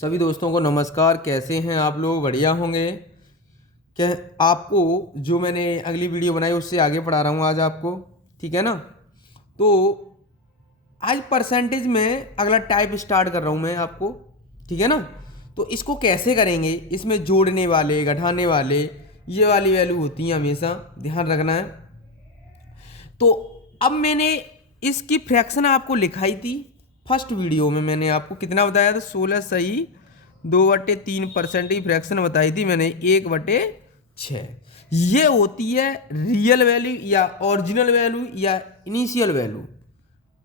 सभी दोस्तों को नमस्कार। कैसे हैं आप लोग? बढ़िया होंगे। क्या आपको जो मैंने अगली वीडियो बनाई उससे आगे पढ़ा रहा हूँ आज आपको, ठीक है ना। तो आज परसेंटेज में अगला टाइप स्टार्ट कर रहा हूँ मैं आपको, ठीक है ना। तो इसको कैसे करेंगे, इसमें जोड़ने वाले घटाने वाले ये वाली वैल्यू होती हैं, हमेशा ध्यान रखना है। तो अब मैंने इसकी फ्रैक्शन आपको लिखाई थी फर्स्ट वीडियो में। मैंने आपको कितना बताया था? 16 सही 2/3% की फ्रैक्शन बताई थी मैंने, 1/6। ये होती है रियल वैल्यू या ओरिजिनल वैल्यू या इनिशियल वैल्यू,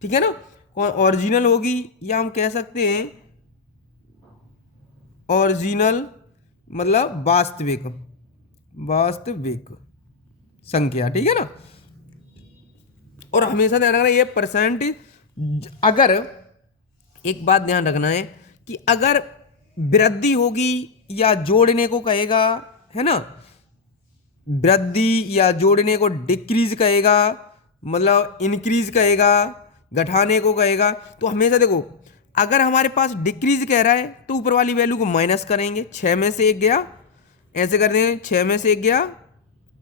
ठीक है ना। कौन ओरिजिनल होगी या हम कह सकते हैं ओरिजिनल मतलब वास्तविक वास्तविक संख्या, ठीक है ना। और हमेशा ध्यान रखना ये परसेंट, अगर एक बात ध्यान रखना है कि अगर वृद्धि होगी या जोड़ने को कहेगा, है ना, वृद्धि या जोड़ने को डिक्रीज कहेगा, मतलब इंक्रीज कहेगा, घटाने को कहेगा, तो हमेशा देखो अगर हमारे पास डिक्रीज कह रहा है तो ऊपर वाली वैल्यू को माइनस करेंगे। 6 में से 1 गया, ऐसे कर देंगे, 6 में से 1 गया,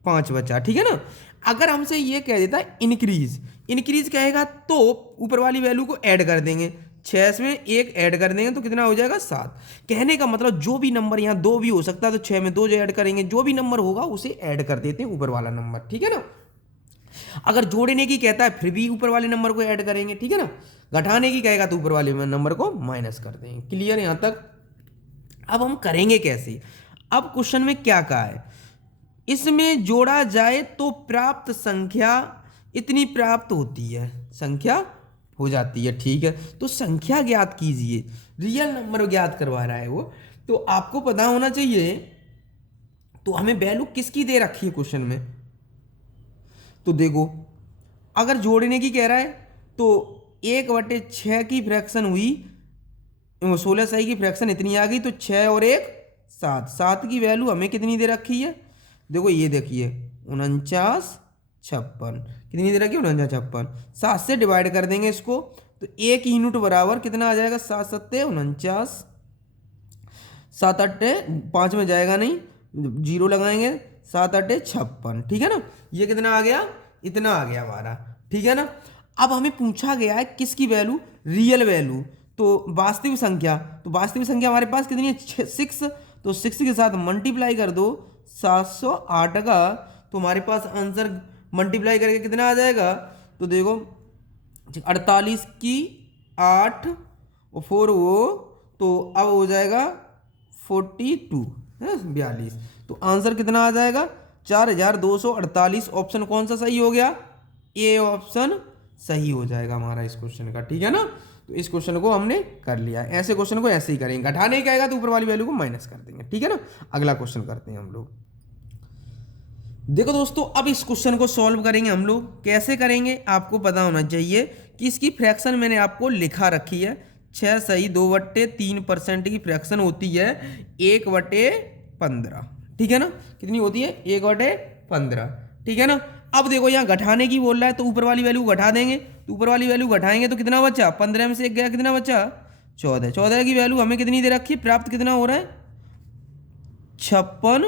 5 बचा, ठीक है ना। अगर हमसे ये कह देता है इंक्रीज, इंक्रीज कहेगा तो ऊपर वाली वैल्यू को ऐड कर देंगे। 6 में 1 ऐड कर देंगे तो कितना हो जाएगा? 7। कहने का मतलब जो भी नंबर यहाँ 2 भी हो सकता है तो 6 में 2 जो ऐड करेंगे, जो भी नंबर होगा उसे ऐड कर देते हैं ऊपर वाला नंबर, ठीक है ना। अगर जोड़ने की कहता है फिर भी ऊपर वाले नंबर को ऐड करेंगे, ठीक है ना। घटाने की कहेगा तो ऊपर वाले नंबर को माइनस कर देंगे। क्लियर यहाँ तक? अब हम करेंगे कैसे? अब क्वेश्चन में क्या कहा है, इसमें जोड़ा जाए तो प्राप्त संख्या इतनी प्राप्त होती है, संख्या हो जाती है, ठीक है। तो संख्या ज्ञात कीजिए, रियल नंबर ज्ञात करवा रहा है वो, तो आपको पता होना चाहिए। तो हमें वैल्यू किसकी दे रखी है क्वेश्चन में? तो देखो अगर जोड़ने की कह रहा है तो 1/6 की फ्रैक्शन हुई, 16 सही की फ्रैक्शन इतनी आ गई, तो 6 और 1 7, 7 की वैल्यू हमें कितनी दे रखी है? देखो ये देखिए 49 56 कितनी दे रखी है? 49 56। 7 से डिवाइड कर देंगे इसको तो 1 यूनिट बराबर कितना आ जाएगा? 7 7 49, 7 8 5 में जाएगा नहीं, जीरो लगाएंगे, 7 8 56, ठीक है ना। ये कितना आ गया? इतना आ गया हमारा, ठीक है ना। अब हमें पूछा गया है किसकी वैल्यू? रियल वैल्यू, तो वास्तविक संख्या। तो वास्तविक संख्या हमारे पास कितनी है? 6। तो 6 के साथ मल्टीप्लाई कर दो 708 का, तो हमारे पास आंसर मल्टीप्लाई करके कितना आ जाएगा? तो देखो 48 की 8 और 4 वो, तो अब हो जाएगा 42 है 42। तो आंसर कितना आ जाएगा? 4248। ऑप्शन कौन सा सही हो गया? ए ऑप्शन सही हो जाएगा हमारा इस क्वेश्चन का, ठीक है ना। तो इस क्वेश्चन को हमने कर लिया। ऐसे क्वेश्चन को ऐसे ही करेंगे, घटाने ही कहेगा तो ऊपर वाली वैल्यू को माइनस कर देंगे, ठीक है ना। अगला क्वेश्चन करते हैं हम लोग। देखो दोस्तों अब इस क्वेश्चन को सॉल्व करेंगे हम लोग। कैसे करेंगे आपको पता होना चाहिए कि इसकी फ्रैक्शन मैंने आपको लिखा रखी है। 6 सही 2/3% की फ्रैक्शन होती है 1/15, ठीक है ना। कितनी होती है? 1/15, ठीक है ना। अब देखो यहाँ घटाने की बोल रहा है तो ऊपर वाली वैल्यू घटा देंगे, तो ऊपर वाली वैल्यू घटाएंगे तो कितना बचा? 15 में से 1 गया, कितना बचा? 14। 14 की वैल्यू हमें कितनी दे रखी है? प्राप्त कितना हो रहा है? 56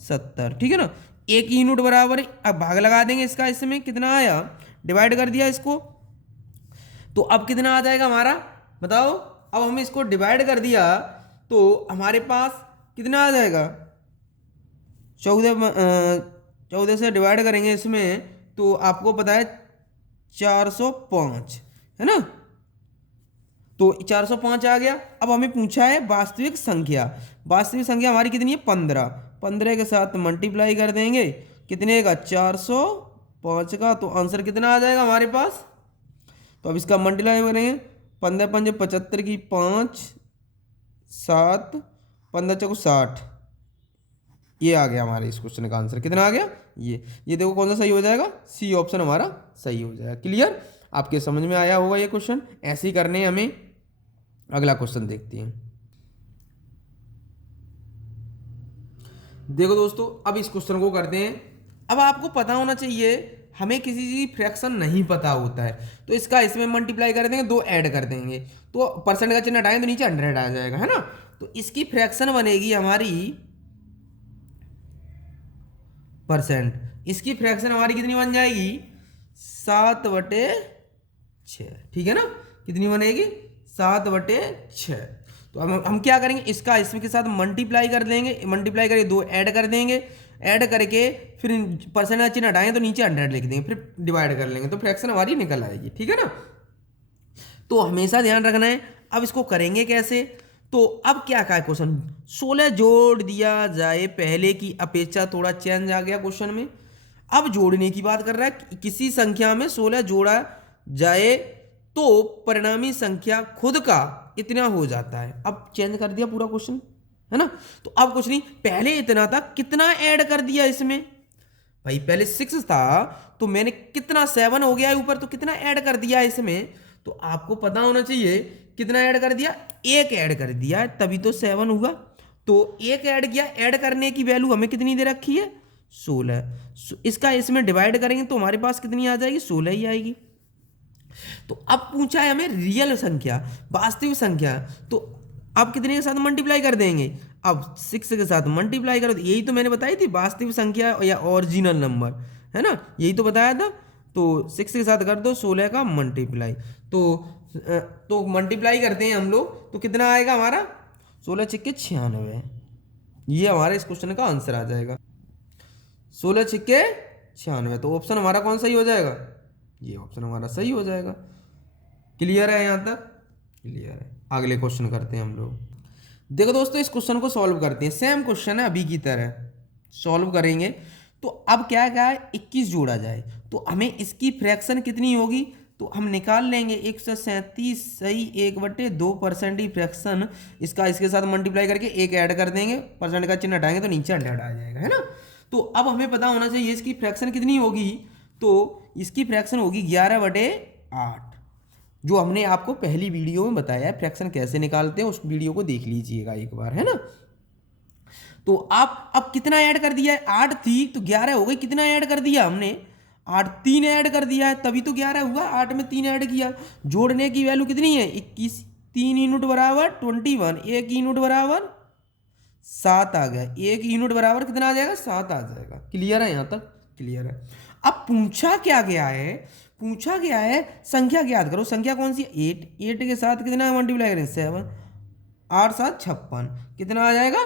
70, ठीक है ना। 1 यूनिट बराबर, अब भाग लगा देंगे इसका, इसमें कितना आया? डिवाइड कर दिया इसको, तो अब कितना आ जाएगा हमारा? बताओ। अब हमें इसको डिवाइड कर दिया तो हमारे पास कितना आ जाएगा? 14 से डिवाइड करेंगे इसमें तो आपको पता है 405 है ना। तो 405 आ गया। अब हमें पूछा है वास्तविक संख्या। वास्तविक संख्या हमारी कितनी है? 15। 15 के साथ मल्टीप्लाई कर देंगे कितने का? 405 का, तो आंसर कितना आ जाएगा हमारे पास? तो अब इसका मल्टीप्लाई करेंगे, 15 5 75 की 5 7 15 चौको 60। ये आ गया हमारे इस क्वेश्चन का आंसर। कितना आ गया? ये देखो कौन सा सही हो जाएगा? सी ऑप्शन हमारा सही हो जाएगा। क्लियर? आपके समझ में आया होगा ये क्वेश्चन। ऐसे ही करने हमें। अगला क्वेश्चन देखते हैं। देखो दोस्तों अब इस क्वेश्चन को करते हैं। अब आपको पता होना चाहिए, हमें किसी चीज़ की फ्रैक्शन नहीं पता होता है तो इसका इसमें मल्टीप्लाई कर देंगे, 2 ऐड कर देंगे, तो परसेंट का चिन्ह हटाएं तो नीचे 100 आ जाएगा, है ना। तो इसकी फ्रैक्शन बनेगी हमारी परसेंट। इसकी फ्रैक्शन हमारी कितनी बन जाएगी? 7/6। ठीक है ना, कितनी बनेगी? 7/6। तो अब हम क्या करेंगे, इसका इसमें के साथ मल्टीप्लाई कर देंगे, मल्टीप्लाई करके 2 ऐड कर देंगे, ऐड करके फिर परसेंट का चिन्ह हटाएंगे तो नीचे 100 लिख देंगे, फिर डिवाइड कर लेंगे तो फ्रैक्शन हमारी निकल आएगी। ठीक है ना, तो हमेशा ध्यान रखना है। अब इसको करेंगे कैसे? तो अब क्या है क्वेश्चन, 16 जोड़ दिया जाए, पहले की अपेक्षा थोड़ा चेंज आ गया क्वेश्चन में। अब जोड़ने की बात कर रहा है, किसी संख्या में 16 जोड़ा जाए तो परिणामी संख्या खुद का इतना हो जाता है। अब चेंज कर दिया पूरा क्वेश्चन, है ना। तो अब कुछ नहीं, पहले इतना था, कितना ऐड कर दिया इसमें भाई, पहले 6 था तो मैंने कितना 7 हो गया ऊपर, तो कितना ऐड कर दिया इसमें, तो आपको पता होना चाहिए कितना ऐड कर दिया, 1 ऐड कर दिया तभी तो 7 हुआ। तो 1 ऐड किया, ऐड करने की वैल्यू हमें कितनी दे रखी है? 16। इसका इसमें डिवाइड करेंगे तो हमारे पास कितनी आ जाएगी? 16 ही आएगी। तो अब पूछा है हमें रियल संख्या, वास्तविक संख्या, तो अब कितने के साथ मल्टीप्लाई कर देंगे? अब 6 के साथ मल्टीप्लाई करो, यही तो मैंने बताई थी वास्तविक संख्या या ओरिजिनल नंबर, है ना, यही तो बताया था। तो 6 के साथ कर दो 16 का मल्टीप्लाई, तो मल्टीप्लाई करते हैं हम लोग, तो कितना आएगा हमारा? 16 छिक्के 96। ये हमारे इस क्वेश्चन का आंसर आ जाएगा, 16 छिक्के 96। तो ऑप्शन हमारा कौन सही हो जाएगा? ये ऑप्शन हमारा सही हो जाएगा। क्लियर है यहाँ तक? क्लियर है। अगले क्वेश्चन करते हैं हम लोग। देखो दोस्तों, इस क्वेश्चन को सॉल्व करते हैं, सेम क्वेश्चन है अभी की तरह, सॉल्व करेंगे। तो अब क्या क्या है, 21 जोड़ा जाए तो हमें इसकी फ्रैक्शन कितनी होगी, तो हम निकाल लेंगे 137 सही 1/2% ही फ्रैक्शन, इसका इसके साथ मल्टीप्लाई करके 1 ऐड कर देंगे, परसेंट का चिन्ह हटाएंगे तो नीचे 100 आ जाएगा, है ना। तो अब हमें पता होना चाहिए इसकी फ्रैक्शन कितनी होगी, तो इसकी फ्रैक्शन होगी 11/8, जो हमने आपको पहली वीडियो में बताया है फ्रैक्शन कैसे निकालते हैं, उस वीडियो को देख लीजिएगा एक बार, है ना। तो आप अब कितना ऐड कर दिया है? 8 थी तो 11 हो गई, कितना ऐड कर दिया हमने? 8, 3 ऐड कर दिया है तभी तो 11 हुआ, 8 में 3 ऐड किया। जोड़ने की वैल्यू कितनी है? 21, 3 यूनिट बराबर 21, 1 यूनिट बराबर 7 आ गया, 1 यूनिट बराबर कितना आ जाएगा? 7 आ जाएगा। क्लियर है यहाँ तक? क्लियर है। अब पूछा क्या गया है, पूछा गया है संख्या ज्ञात करो, संख्या कौन सी? 8 के साथ कितना मल्टीप्लाई करें? 7, 8 7 56, कितना आ जाएगा?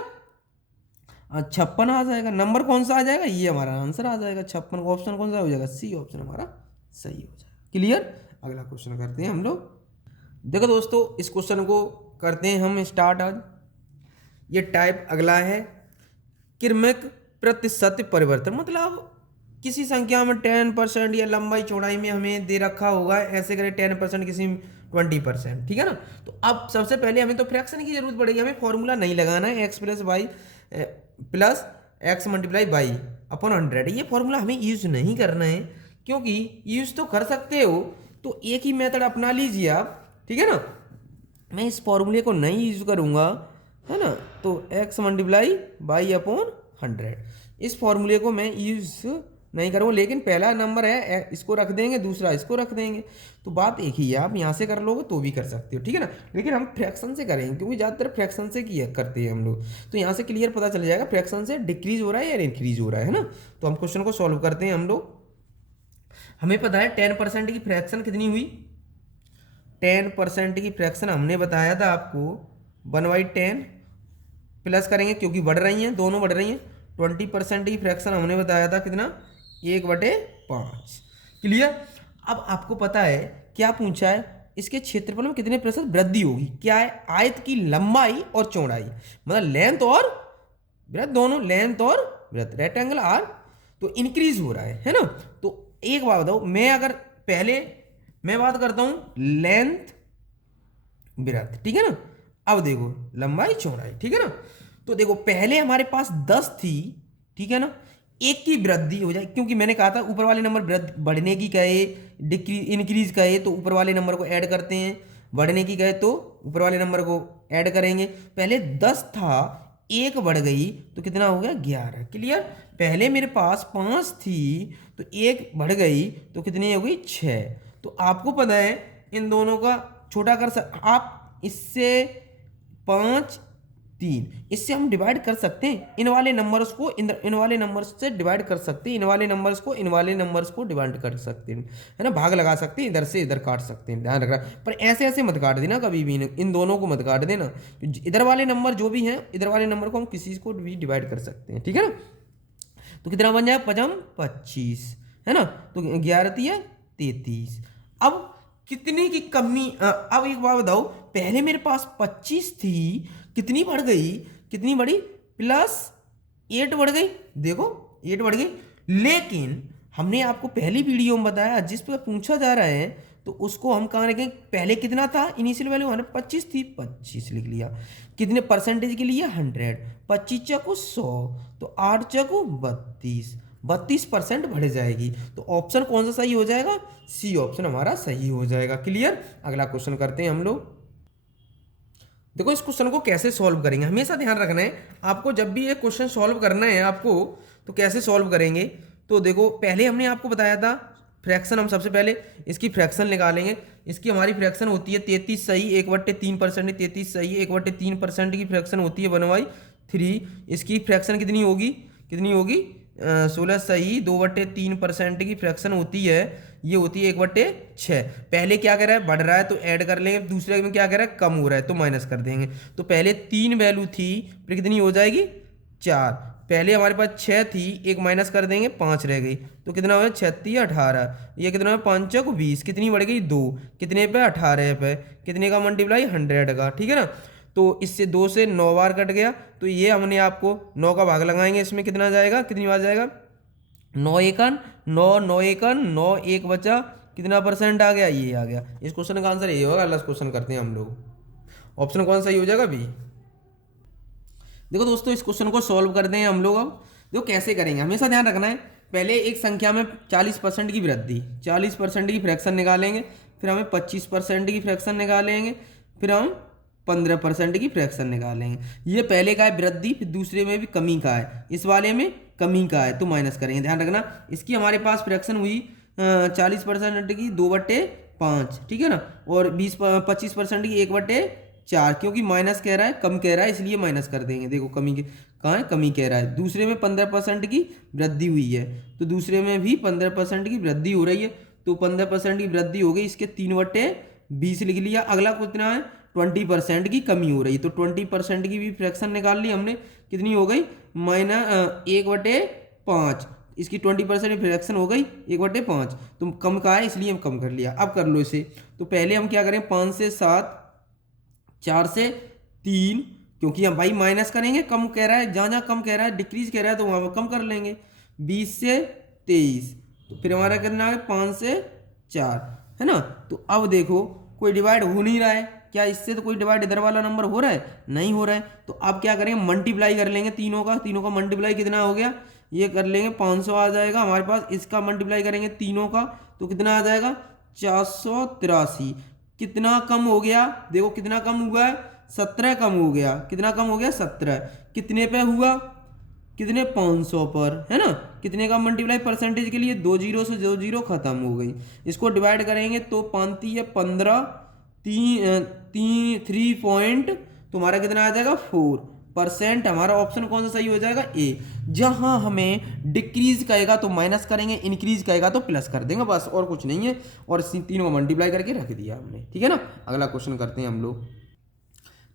56 आ जाएगा। नंबर कौन सा आ जाएगा? ये हमारा आंसर आ जाएगा 56। ऑप्शन कौन सा हो जाएगा? सी ऑप्शन हमारा सही हो जाएगा। क्लियर। अगला क्वेश्चन करते हैं हम लोग। देखो दोस्तों, इस क्वेश्चन को करते हैं हम स्टार्ट आज। ये टाइप अगला है, क्रमिक प्रतिशत परिवर्तन, मतलब किसी संख्या में 10% या लंबाई चौड़ाई में हमें दे रखा होगा, ऐसे करें 10%, किसी में 20%, ठीक है ना। तो अब सबसे पहले हमें तो फ्रैक्शन की जरूरत पड़ेगी, हमें फॉर्मूला नहीं लगाना है, x + y plus x × y/100, ये फॉर्मूला हमें यूज नहीं करना है, क्योंकि यूज तो कर सकते हो तो एक ही मेथड अपना लीजिए आप, ठीक है ना। मैं इस फॉर्मूले को नहीं यूज करूँगा, है ना, तो x × y/100, इस फॉर्मूले को मैं यूज नहीं करूँगा, लेकिन पहला नंबर है इसको रख देंगे, दूसरा इसको रख देंगे, तो बात एक ही है। आप यहाँ से कर लोगे तो भी कर सकते हो, ठीक है ना, लेकिन हम फ्रैक्शन से करेंगे क्योंकि ज़्यादातर फ्रैक्शन से किया करते हैं हम लोग, तो यहाँ से क्लियर पता चल जाएगा फ्रैक्शन से डिक्रीज हो रहा है या इंक्रीज हो रहा है ना। तो हम क्वेश्चन को सॉल्व करते हैं हम लोग। हमें पता है 10% की फ्रैक्शन कितनी हुई, 10% की फ्रैक्शन हमने बताया था आपको 1/10, प्लस करेंगे क्योंकि बढ़ रही हैं, दोनों बढ़ रही हैं। 20% की फ्रैक्शन हमने बताया था कितना, 1/5। क्लियर। अब आपको पता है क्या पूछा है, इसके क्षेत्रफल में कितने प्रतिशत वृद्धि होगी, क्या है, आयत की लंबाई और चौड़ाई, मतलब लेंथ और ब्रेथ, दोनों लेंथ और ब्रेथ, रेक्टेंगल आर, तो इंक्रीज हो रहा है ना। तो एक बात बताओ, मैं अगर पहले मैं बात करता हूं लेंथ ब्रेथ, ठीक है ना, अब देखो लंबाई चौड़ाई, ठीक है ना। तो देखो पहले हमारे पास 10 थी, ठीक है ना, एक की वृद्धि हो जाए, क्योंकि मैंने कहा था ऊपर वाले नंबर बढ़ने की कहे, डिक्रीज इंक्रीज कहे तो ऊपर वाले नंबर को ऐड करते हैं, बढ़ने की कहे तो ऊपर वाले नंबर को ऐड करेंगे। पहले 10 था, एक बढ़ गई तो कितना हो गया, 11। क्लियर। पहले मेरे पास 5 थी तो एक बढ़ गई तो कितनी हो गई, 6। तो आपको पता है इन दोनों का छोटा कर आप इससे 5 3। इससे हम डिवाइड कर सकते हैं इन वाले नंबर्स को इन वाले नंबर्स से डिवाइड कर सकते हैं, इन वाले नंबर्स को इन वाले नंबर्स को डिवाइड कर सकते हैं, है ना, भाग लगा सकते हैं, इधर से इधर काट सकते हैं, ध्यान रखना। पर ऐसे ऐसे मत काट देना कभी भी, इन दोनों को मत काट देना। इधर वाले नंबर जो भी हैं, इधर वाले नंबर को हम किसी को भी डिवाइड कर सकते हैं, ठीक है ना। तो कितना बन जाएगा, 5 25, है ना, तो 11 या 33। अब कितने की कमी, अब एक बात बताओ, पहले मेरे पास 25 थी, कितनी बढ़ गई, कितनी बढ़ी, +8 बढ़ गई, देखो 8 बढ़ गई। लेकिन हमने आपको पहली वीडियो में बताया, जिस पर पूछा जा रहा है तो उसको हम कहाँ रखें, पहले कितना था इनिशियल वैल्यू, हमारे 25 थी, 25 लिख लिया। कितने परसेंटेज के लिए, 100, 25 चौको 100, तो 8 चौको 32% बढ़ जाएगी। तो ऑप्शन कौन सा सही हो जाएगा, सी ऑप्शन हमारा सही हो जाएगा। क्लियर। अगला क्वेश्चन करते हैं हम लोग। देखो इस क्वेश्चन को कैसे सॉल्व करेंगे, हमेशा ध्यान रखना है आपको, जब भी ये क्वेश्चन सॉल्व करना है आपको, तो कैसे सॉल्व करेंगे। तो देखो पहले हमने आपको बताया था फ्रैक्शन, हम सबसे पहले इसकी फ्रैक्शन निकालेंगे। इसकी हमारी फ्रैक्शन होती है 33 सही 1/3%, 33 सही 1/3% की फ्रैक्शन होती है 1/3। इसकी फ्रैक्शन कितनी होगी, 16 सही 2/3% की फ्रैक्शन होती है, ये होती है 1/6। पहले क्या कर रहा है, बढ़ रहा है तो ऐड कर लेंगे, दूसरे में क्या कर रहा है, कम हो रहा है तो माइनस कर देंगे। तो पहले 3 वैल्यू थी, फिर कितनी हो जाएगी, 4। पहले हमारे पास 6 थी, एक माइनस कर देंगे, 5 रह गई, तो कितना हो, 36 18, ये कितना है, 5 चौक 20, कितनी बढ़ गई, 2, कितने पे, 18 पे, कितने का मल्टीप्लाई, 100 का, ठीक है ना। तो इससे 2 से 9 बार कट गया, तो ये हमने आपको 9 का भाग लगाएंगे, इसमें कितना जाएगा, कितनी बार जाएगा, 9 एकन 9, 9 एकन 9, 1 बचा, कितना परसेंट आ गया, ये आ गया। इस क्वेश्चन का आंसर ये होगा। अगला क्वेश्चन करते हैं हम लोग। ऑप्शन कौन सा सही हो जाएगा, बी। देखो दोस्तों इस क्वेश्चन को सॉल्व करते हैं हम लोग। अब देखो कैसे करेंगे, हमेशा ध्यान रखना है, पहले एक संख्या में 40% की वृद्धि, 40% की फ्रैक्शन निकालेंगे, फिर हमें 25% की फ्रैक्शन निकालेंगे, फिर हम 15% की फ्रैक्शन निकालेंगे। ये पहले का है वृद्धि, फिर दूसरे में भी कमी का है, इस वाले में कमी का है, तो माइनस करेंगे। ध्यान रखना इसकी हमारे पास फ्रैक्शन हुई 40% की 2/5, ठीक है ना, और 25% की 1/4, क्योंकि माइनस कह रहा है, कम कह रहा है, इसलिए माइनस कर देंगे। देखो कमी के कहाँ है, कमी कह रहा है। दूसरे में 15% की वृद्धि हुई है, तो दूसरे में भी 15% की वृद्धि हो रही है, तो 15% की वृद्धि हो गई, इसके 3/20 लिख लिया। अगला कितना है, 20% की कमी हो रही, तो 20% की भी फ्रैक्शन निकाल ली हमने, कितनी हो गई, -1/5, इसकी 20% फ्रैक्शन हो गई 1/5, तो कम का है इसलिए हम कम कर लिया। अब कर लो इसे, तो पहले हम क्या करें, 5 से 7, 4 से 3, क्योंकि हम भाई माइनस करेंगे, कम कह रहा है, जहाँ जहाँ कम कह रहा है, डिक्रीज कह रहा है, तो वहाँ कम कर लेंगे। 20 से 23, तो फिर हमारा कितना है, 5 से 4, है ना। तो अब देखो कोई डिवाइड हो नहीं रहा है, क्या इससे तो कोई डिवाइड इधर वाला नंबर हो रहा है, नहीं हो रहा है, तो अब क्या करेंगे, मल्टीप्लाई कर लेंगे तीनों का मल्टीप्लाई कितना हो गया, ये कर लेंगे, 500 आ जाएगा हमारे पास। इसका मल्टीप्लाई करेंगे तीनों का, तो कितना आ जाएगा, 483। कितना कम हो गया, देखो कितना कम हुआ है, 17 कम हो गया, कितना कम हो गया, 17, कितने पे हुआ, कितने, 500 पर, है ना। कितने का मल्टीप्लाई, परसेंटेज के लिए 2 जीरो से 2 जीरो खत्म हो गई। इसको डिवाइड करेंगे तो 5 है 15, 3 पॉइंट, तुम्हारा कितना आ जाएगा, 4%। हमारा ऑप्शन कौन सा सही हो जाएगा, ए। जहां हमें डिक्रीज कहेगा तो माइनस करेंगे, इंक्रीज कहेगा तो प्लस कर देंगे, बस और कुछ नहीं है। और तीनों को मल्टीप्लाई करके रख दिया हमने, ठीक है ना। अगला क्वेश्चन करते हैं हम लोग।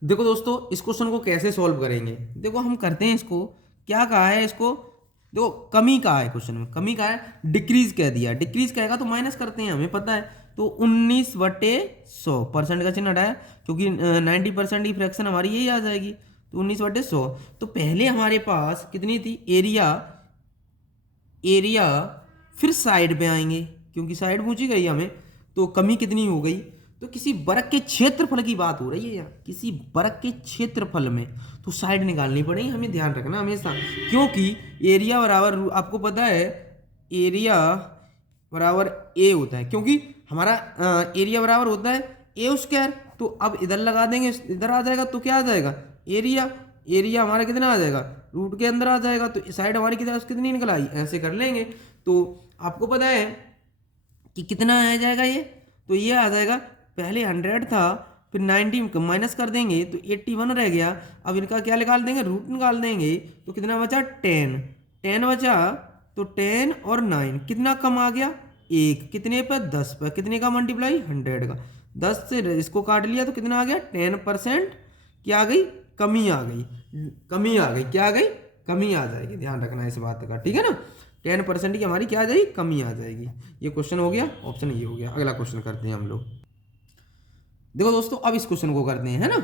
देखो दोस्तों इस क्वेश्चन को कैसे सॉल्व करेंगे, देखो हम करते हैं इसको, क्या कहा है इसको, देखो कमी कहा है, क्वेश्चन में कमी कहा है, डिक्रीज कह दिया, डिक्रीज कहेगा तो माइनस करते हैं, हमें पता है। तो 19/100, परसेंट का चिन्ह हटाया, क्योंकि 90% की फ्रैक्शन हमारी यही आ जाएगी, तो 19/100। तो पहले हमारे पास कितनी थी, एरिया, फिर साइड पे आएंगे, क्योंकि साइड पूछी गई हमें, तो कमी कितनी हो गई, तो किसी वर्ग के क्षेत्रफल की बात हो रही है यहाँ, किसी वर्ग के क्षेत्रफल में, तो साइड निकालनी पड़ेगी, हमें ध्यान रखना हमेशा, क्योंकि एरिया बराबर, आपको पता है एरिया बराबर ए होता है, क्योंकि हमारा एरिया बराबर होता है ए स्क्वायर। तो अब इधर लगा देंगे, इधर आ जाएगा, तो क्या आ जाएगा, एरिया हमारा कितना आ जाएगा, रूट के अंदर आ जाएगा, तो साइड हमारी कितनी निकल आई, ऐसे कर लेंगे। तो आपको पता है कि कितना आ जाएगा ये, तो ये आ जाएगा, पहले 100 था, फिर 90 माइनस कर देंगे तो 81 रह गया। अब इनका क्या निकाल देंगे, रूट निकाल देंगे। तो कितना बचा, 10 बचा। तो 10 और 9 कितना कम आ गया, 1 कितने पर, 10 पर। कितने का मल्टीप्लाई, 100 का। 10 से इसको काट लिया तो कितना आ गया, 10% क्या आ गई, कमी आ गई। कमी आ गई, क्या आ गई, कमी आ जाएगी। ध्यान रखना इस बात का, ठीक है ना। 10% की हमारी क्या आ जाएगी, कमी आ जाएगी। ये क्वेश्चन हो गया, ऑप्शन ये हो गया। अगला क्वेश्चन करते हैं हम लोग। देखो दोस्तों, अब इस क्वेश्चन को करते हैं, है ना।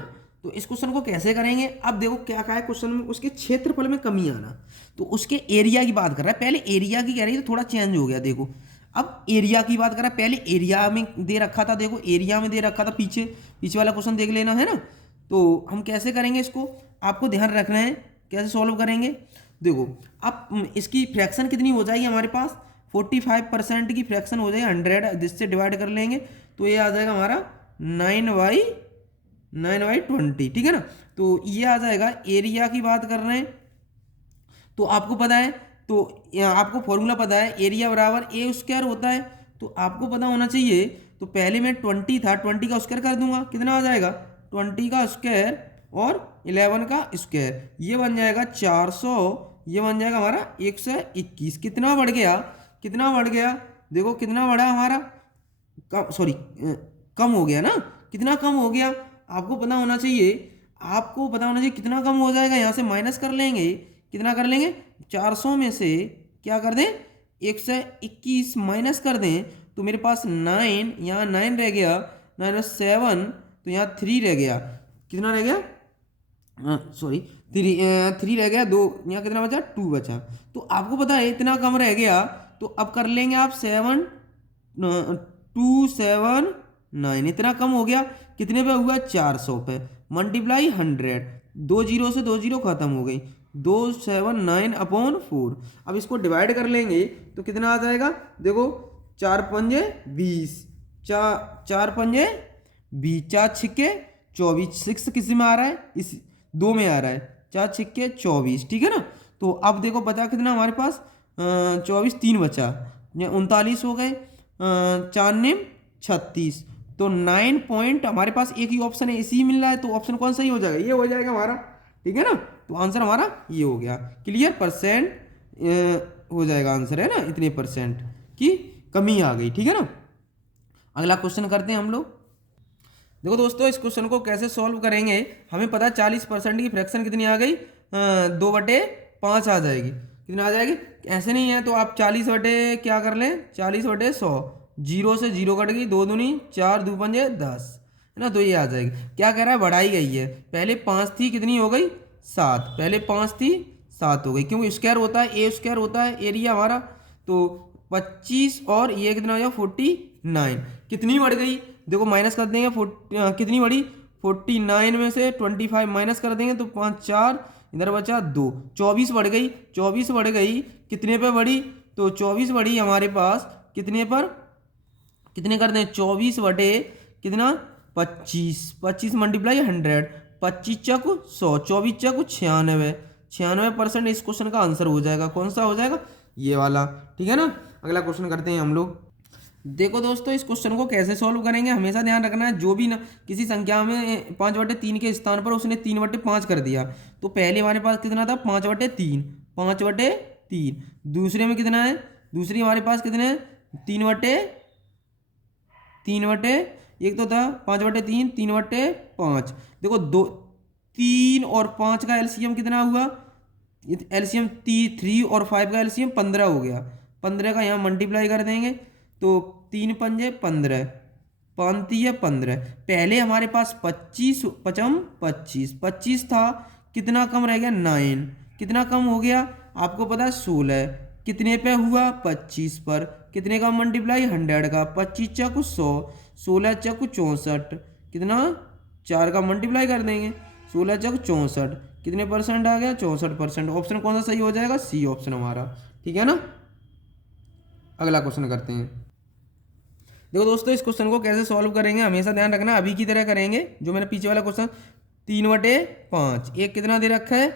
तो इस क्वेश्चन को कैसे करेंगे, अब देखो क्या कहा है क्वेश्चन में, उसके क्षेत्रफल में कमी आना। तो उसके एरिया की बात कर रहा है, पहले एरिया की कह रही है तो थोड़ा चेंज हो गया। देखो अब एरिया की बात कर रहा है, पहले एरिया में दे रखा था, देखो एरिया में दे रखा था, पीछे पीछे वाला क्वेश्चन देख लेना, है ना। तो हम कैसे करेंगे इसको, आपको ध्यान रखना है कैसे सॉल्व करेंगे। देखो अब इसकी फ्रैक्शन कितनी हो जाएगी हमारे पास, 45% की फ्रैक्शन हो जाएगी 100, जिससे डिवाइड कर लेंगे तो ये आ जाएगा हमारा 9/20, ठीक है ना। तो ये आ जाएगा। एरिया की बात कर रहे हैं तो आपको पता है, तो आपको फॉर्मूला पता है, एरिया बराबर ए स्क्वायर होता है। तो आपको पता होना चाहिए। तो पहले में 20 था, 20 का स्क्वायर कर दूंगा, कितना आ जाएगा, 20 का स्क्वायर और 11 का स्क्वायर, ये बन जाएगा 400। ये बन जाएगा हमारा 121। कितना बढ़ गया, कितना बढ़ गया, देखो कितना बढ़ा हमारा, कम, सॉरी कम हो गया ना, कितना कम हो गया, आपको पता होना चाहिए। आपको पता होना चाहिए कितना कम हो जाएगा, यहाँ से माइनस कर लेंगे, कितना कर लेंगे, 400 में से क्या कर दें, 121 माइनस कर दें तो मेरे पास 9, यहाँ 9 रह गया, 9 और 7 तो यहाँ 3 रह गया। कितना रह गया, सॉरी 3 रह गया, 2 यहाँ कितना बचा, 2 बचा। तो आपको पता है इतना कम रह गया। तो अब कर लेंगे आप 279, इतना कम हो गया, कितने पे हुआ, 400 पे, मल्टीप्लाई 100, 2 जीरो से 2 जीरो खत्म हो गई, 279/4। अब इसको डिवाइड कर लेंगे तो कितना आ जाएगा, देखो 4 पंजे 20, 4 पंजे 20, 4 छिक्के 24, 6 किसी में आ रहा है, इस 2 में आ रहा है, 4 छिक्के 24, ठीक है ना। तो अब देखो बचा कितना हमारे पास, 24, 3 बचा, 39 हो गए, 4 36। तो 9 पॉइंट हमारे पास एक ही ऑप्शन है, इसी मिल रहा है। तो ऑप्शन कौन सा ही हो जाएगा, ये हो जाएगा हमारा, ठीक है ना। तो आंसर हमारा ये हो गया, क्लियर, परसेंट हो जाएगा आंसर, है ना, इतने परसेंट की कमी आ गई, ठीक है ना। अगला क्वेश्चन करते हैं हम लोग। देखो दोस्तों, इस क्वेश्चन को कैसे सॉल्व करेंगे, हमें पता है 40% की फ्रैक्शन कितनी आ गई, 2/5 आ जाएगी। कितना आ जाएगी, ऐसे नहीं है तो आप 40 बटे क्या कर लें, 40/100, 0 से 0 कट गई, 2 दूनी 4, 2 पंजे 10, है ना। तो ये आ जाएगी। क्या कह रहा है, बढ़ाई गई है, पहले 5 थी, कितनी हो गई, 7, पहले 5 थी 7 हो गई, क्योंकि स्क्वायर होता है, ए स्क्वायर होता है एरिया हमारा। तो 25 और ये कितना हो जाएगा, 49, कितनी बढ़ गई, देखो माइनस कर देंगे, कितनी बढ़ी, 49 में से 25 माइनस कर देंगे तो 5 4, इधर बचा 2, 24 बढ़ गई, 24 बढ़ गई, कितने पे बढ़ी, तो 24 बढ़ी हमारे पास, कितने पर, कितने कर दें, 24 बटे कितना, 25, 25 मल्टीप्लाई 100, 25 चक 100, 24 चक 96, 96% इस क्वेश्चन का आंसर हो जाएगा। कौन सा हो जाएगा, ये वाला, ठीक है ना। अगला क्वेश्चन करते हैं हम लोग। देखो दोस्तों, इस क्वेश्चन को कैसे सॉल्व करेंगे, हमेशा ध्यान रखना है, जो भी ना किसी संख्या में 5/3 के स्थान पर उसने 3/5 कर दिया। तो पहले हमारे पास कितना था, 5/3, 5/3। दूसरे में कितना है, दूसरी हमारे पास कितने हैं, 3/3, एक तो था 5/3, 3/5। देखो 2, 3 और 5 का एलसीएम कितना हुआ, एलसीएम 3 और 5 का एलसीएम 15 हो गया, 15 का यहाँ मल्टीप्लाई कर देंगे तो 3 पंजे 15, 5 है 15। पहले हमारे पास 25 पचम 25 था, कितना कम रह गया, 9, कितना कम हो गया, आपको पता है 16, कितने पे हुआ, 25 पर, कितने का मल्टीप्लाई 100 का, 25 चक 100, 16 चक 64, कितना 4 का मल्टीप्लाई कर देंगे, 16 चक 64, कितने परसेंट आ गया, 64%। ऑप्शन कौन सा सही हो जाएगा, सी ऑप्शन हमारा, ठीक है ना। अगला क्वेश्चन करते हैं। देखो दोस्तों, इस क्वेश्चन को कैसे सॉल्व करेंगे, हमेशा ध्यान रखना, अभी की तरह करेंगे जो मैंने पीछे वाला क्वेश्चन, 3/5, एक कितना दे रखा है,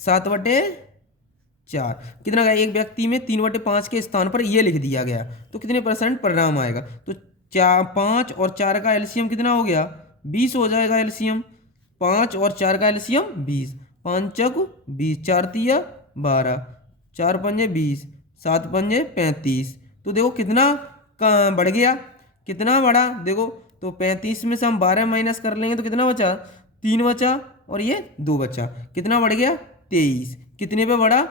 7/4, कितना गया, एक व्यक्ति में 3/5 के स्थान पर ये लिख दिया गया तो कितने परसेंट परिणाम आएगा। तो 5 और 4 का एलसीएम कितना हो गया, 20 हो जाएगा एलसीएम। 5 और 4 का एलसीएम 20, 5 चौक 20, 4 तिया 12, 4 पंजे 20, 7 पंजे 35। तो देखो कितना बढ़ गया, कितना बढ़ा देखो। तो 35 में से हम 12 माइनस कर लेंगे तो कितना बचा, 3 बचा और ये 2 बचा, कितना बढ़ गया 23। कितने पे बढ़ा,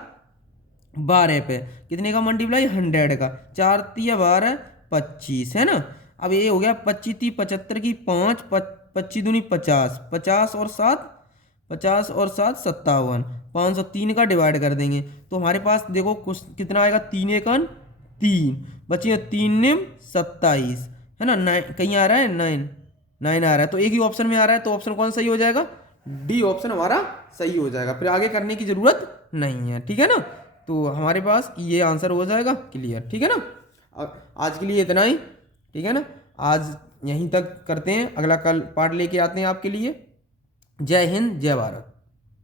12 पे। कितने का मल्टीप्लाई, 100 का। 4 तिया 12, 25 है ना। अब ये हो गया 25 ती 75 की 5, 25 दूनी 50, 50 और 7, 50 और 7 57, 503 का डिवाइड कर देंगे तो हमारे पास देखो कुछ कितना आएगा, 3 एकन 3 बची, 3 निम 27 है ना। 9 कहीं आ रहा है, 9 आ रहा है, तो एक ही ऑप्शन में आ रहा है, तो ऑप्शन कौन सही हो जाएगा, डी ऑप्शन हमारा सही हो जाएगा। फिर आगे करने की जरूरत नहीं है, ठीक है ना। तो हमारे पास ये आंसर हो जाएगा क्लियर, ठीक है ना। आज के लिए इतना ही, ठीक है ना। आज यहीं तक करते हैं, अगला कल पार्ट लेके आते हैं आपके लिए। जय हिंद, जय भारत।